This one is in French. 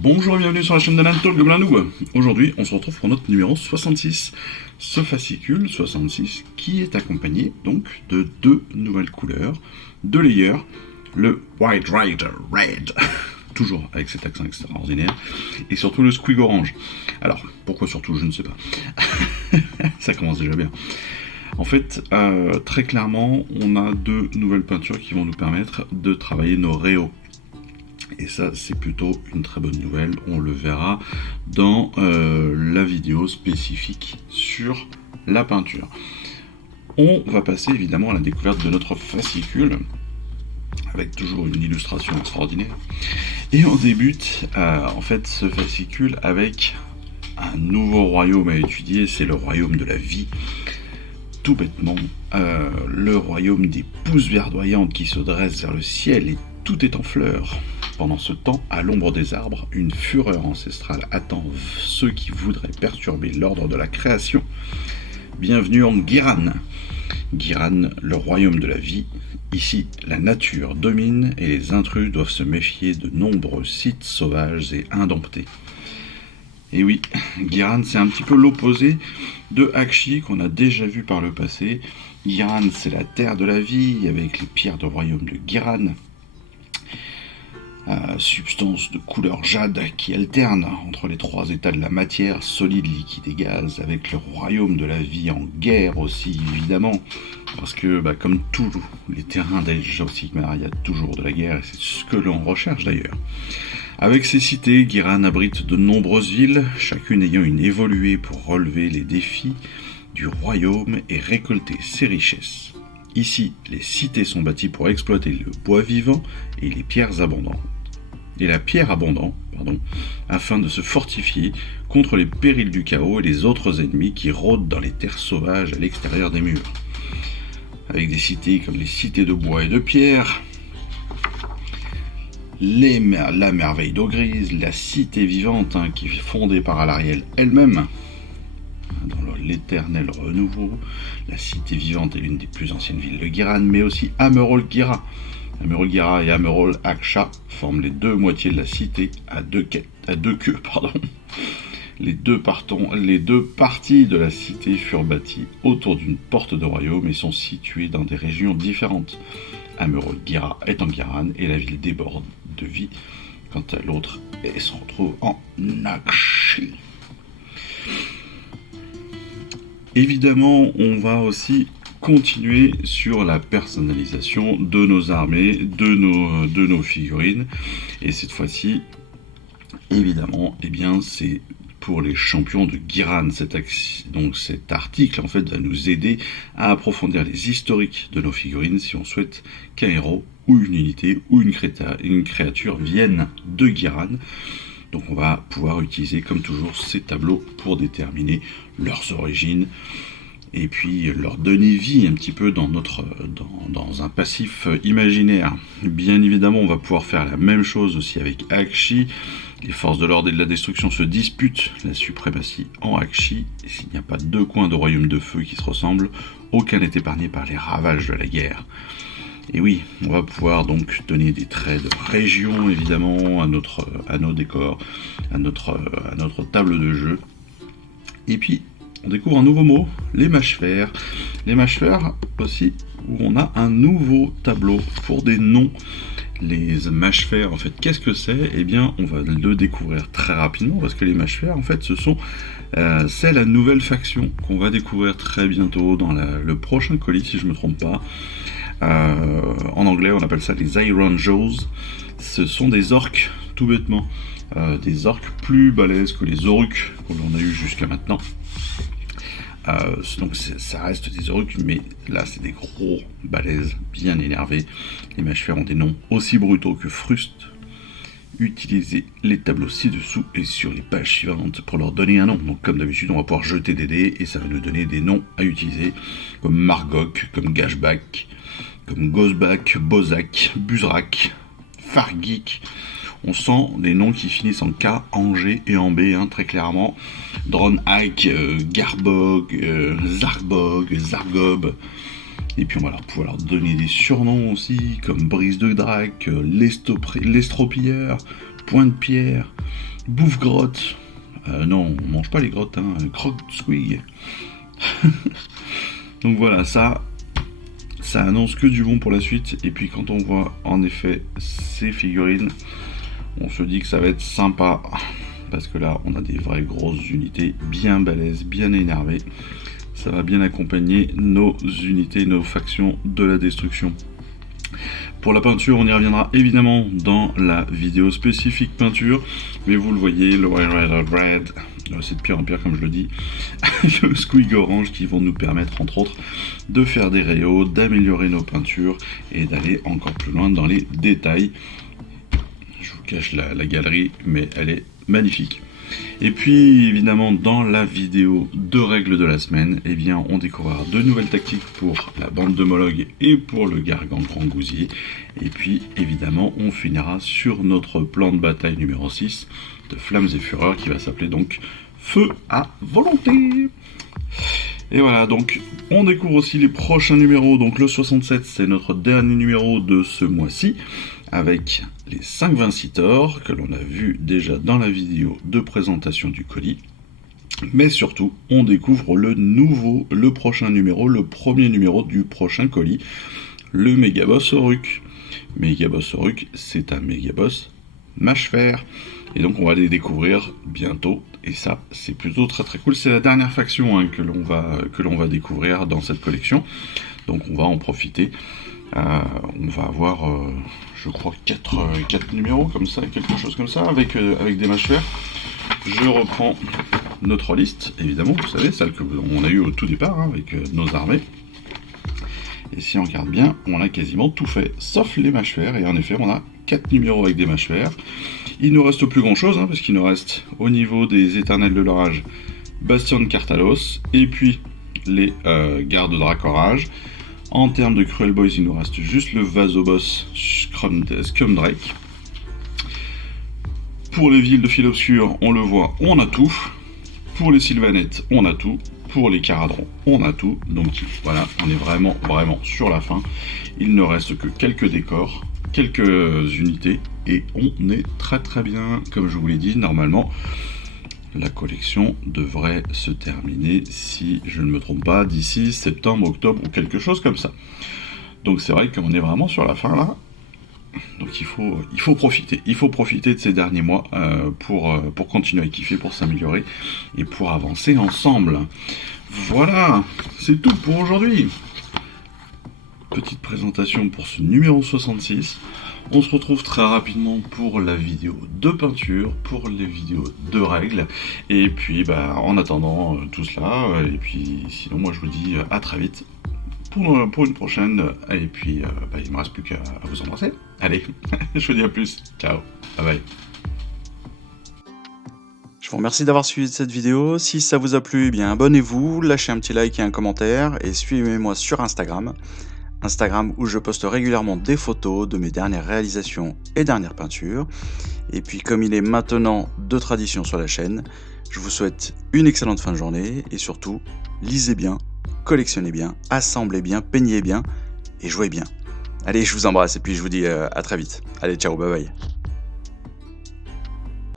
Bonjour et bienvenue sur la chaîne d'Anatole Gobelin Noob. Aujourd'hui, on se retrouve pour notre numéro 66. Ce fascicule 66 qui est accompagné donc de deux nouvelles couleurs, deux layers, le White Rider Red, toujours avec cet accent extraordinaire, et surtout le Squig Orange. Alors, pourquoi surtout, je ne sais pas. Ça commence déjà bien. En fait, très clairement, on a deux nouvelles peintures qui vont nous permettre de travailler nos réaux. Et ça, c'est plutôt une très bonne nouvelle. On le verra dans la vidéo spécifique sur la peinture. On va passer évidemment à la découverte de notre fascicule, avec toujours une illustration extraordinaire. Et on débute en fait ce fascicule avec un nouveau royaume à étudier, c'est le royaume de la vie. Tout bêtement, le royaume des pousses verdoyantes qui se dressent vers le ciel et tout est en fleurs. Pendant ce temps, à l'ombre des arbres, une fureur ancestrale attend ceux qui voudraient perturber l'ordre de la création. Bienvenue en Guiran. Guiran, le royaume de la vie. Ici, la nature domine et les intrus doivent se méfier de nombreux sites sauvages et indomptés. Et oui, Guiran, c'est un petit peu l'opposé de Aqshy qu'on a déjà vu par le passé. Guiran, c'est la terre de la vie avec les pierres de royaume de Guiran. Substance de couleur jade qui alterne entre les trois états de la matière, solide, liquide et gaz, avec le royaume de la vie en guerre aussi évidemment, parce que comme tous les terrains d'Age of Sigmar, il y a toujours de la guerre et c'est ce que l'on recherche d'ailleurs. Avec ses cités, Guiran abrite de nombreuses villes, chacune ayant une évoluée pour relever les défis du royaume et récolter ses richesses. Ici, les cités sont bâties pour exploiter le bois vivant et les pierres abondantes. Et la pierre abondante, afin de se fortifier contre les périls du chaos et les autres ennemis qui rôdent dans les terres sauvages à l'extérieur des murs. Avec des cités comme les cités de bois et de pierre, la merveille d'eau grise, la cité vivante qui est fondée par Alarielle elle-même, dans l'éternel renouveau. La cité vivante est l'une des plus anciennes villes de Guiran, mais aussi Amerol Gira. Amerol Gira et Amerol Aksha forment les deux moitiés de la cité à deux queues. Les deux parties de la cité furent bâties autour d'une porte de royaume et sont situées dans des régions différentes. Amerol Gira est en Guiran et la ville déborde de vie, quant à l'autre, elle se retrouve en Aqshy. Évidemment, on va aussi continuer sur la personnalisation de nos armées, de nos figurines. Et cette fois-ci, évidemment, c'est pour les champions de Guiran. Donc cet article en fait va nous aider à approfondir les historiques de nos figurines si on souhaite qu'un héros ou une unité ou une créature viennent de Guiran. Donc on va pouvoir utiliser comme toujours ces tableaux pour déterminer leurs origines et puis leur donner vie un petit peu dans un passif imaginaire. Bien évidemment, on va pouvoir faire la même chose aussi avec Aqshy. Les forces de l'ordre et de la destruction se disputent la suprématie en Aqshy, et s'il n'y a pas deux coins de royaume de feu qui se ressemblent, aucun n'est épargné par les ravages de la guerre. Et oui, on va pouvoir donc donner des traits de région évidemment à nos décors, à notre table de jeu. Et puis on découvre un nouveau mot, les mâches-fers. Les mâches-fers aussi, où on a un nouveau tableau pour des noms. Les mâches-fers, en fait, qu'est-ce que c'est ? Eh bien, on va le découvrir très rapidement, parce que les mâches-fers, en fait, c'est la nouvelle faction qu'on va découvrir très bientôt dans le prochain colis, si je ne me trompe pas. En anglais, on appelle ça les Iron Jaws. Ce sont des orques, tout bêtement. Des orques plus balèzes que les auruks qu'on a eu jusqu'à maintenant. Donc ça reste des auruks, mais là c'est des gros balèzes bien énervés. Les mâches-fers ont des noms aussi brutaux que frustes. Utilisez les tableaux ci-dessous et sur les pages suivantes pour leur donner un nom. Donc comme d'habitude, on va pouvoir jeter des dés et ça va nous donner des noms à utiliser, comme Margok, comme Gashbak, comme Gozbak, Bozak, Buzrak, Fargik. On sent des noms qui finissent en K, en G et en B, très clairement. Dronhak, Garbog, Zargbog, Zargob. Et puis on va pouvoir leur donner des surnoms aussi, comme Brise de Drac, l'Estropilleur, point de pierre, bouffe-grotte. Non, on mange pas les grottes, hein, croque-squig. Donc voilà, ça annonce que du bon pour la suite. Et puis quand on voit en effet ces figurines, on se dit que ça va être sympa. Parce que là, on a des vraies grosses unités, bien balèzes, bien énervées. Ça va bien accompagner nos unités, nos factions de la destruction. Pour la peinture, on y reviendra évidemment dans la vidéo spécifique peinture. Mais vous le voyez, le Red Red, c'est de pire en pire comme je le dis. Le Squig Orange qui vont nous permettre entre autres de faire des rayos, d'améliorer nos peintures et d'aller encore plus loin dans les détails. Je vous cache la galerie, mais elle est magnifique. Et puis évidemment dans la vidéo de règles de la semaine, eh bien on découvrira de nouvelles tactiques pour la bande de Moloch et pour le Gargan Grand Gousier. Et puis évidemment on finira sur notre plan de bataille numéro 6 de Flammes et Fureurs qui va s'appeler donc Feu à volonté. Et voilà, donc on découvre aussi les prochains numéros. Donc le 67 c'est notre dernier numéro de ce mois-ci, avec les 5 Vincitors que l'on a vu déjà dans la vidéo de présentation du colis. Mais surtout, on découvre le prochain numéro, le premier numéro du prochain colis, le Mégaboss Orruk. Mégaboss Orruk, c'est un Mégaboss mâche-fer. Et donc on va les découvrir bientôt. Et ça, c'est plutôt très très cool. C'est la dernière faction que l'on va découvrir dans cette collection. Donc on va en profiter. On va avoir, je crois, 4 numéros comme ça, quelque chose comme ça, avec des mâches-fer. Je reprends notre liste, évidemment, vous savez, celle qu'on a eue au tout départ, avec nos armées. Et si on regarde bien, on a quasiment tout fait, sauf les mâches-fer. Et en effet, on a 4 numéros avec des mâches-fer. Il ne reste plus grand-chose, parce qu'il nous reste, au niveau des éternels de l'orage, Bastion de Cartalos, et puis les gardes de Dracorage. En termes de Cruel Boys, il nous reste juste le Vasoboss Scumdrake. Pour les villes de fil obscur, on le voit, on a tout. Pour les Sylvanettes, on a tout. Pour les Caradrons, on a tout. Donc voilà, on est vraiment sur la fin. Il ne reste que quelques décors, quelques unités, et on est très très bien. Comme je vous l'ai dit, normalement, la collection devrait se terminer, si je ne me trompe pas, d'ici septembre, octobre ou quelque chose comme ça. Donc c'est vrai qu'on est vraiment sur la fin là. Donc il faut profiter de ces derniers mois pour continuer à kiffer, pour s'améliorer et pour avancer ensemble. Voilà, c'est tout pour aujourd'hui. Petite présentation pour ce numéro 66. On se retrouve très rapidement pour la vidéo de peinture, pour les vidéos de règles. Et puis en attendant tout cela, et puis sinon moi je vous dis à très vite pour une prochaine. Et puis il me reste plus qu'à vous embrasser. Allez, je vous dis à plus. Ciao, bye bye. Je vous remercie d'avoir suivi cette vidéo. Si ça vous a plu, abonnez-vous, lâchez un petit like et un commentaire et suivez-moi sur Instagram où je poste régulièrement des photos de mes dernières réalisations et dernières peintures. Et puis comme il est maintenant de tradition sur la chaîne, je vous souhaite une excellente fin de journée et surtout, lisez bien, collectionnez bien, assemblez bien, peignez bien et jouez bien. Allez, je vous embrasse et puis je vous dis à très vite. Allez, ciao, bye bye.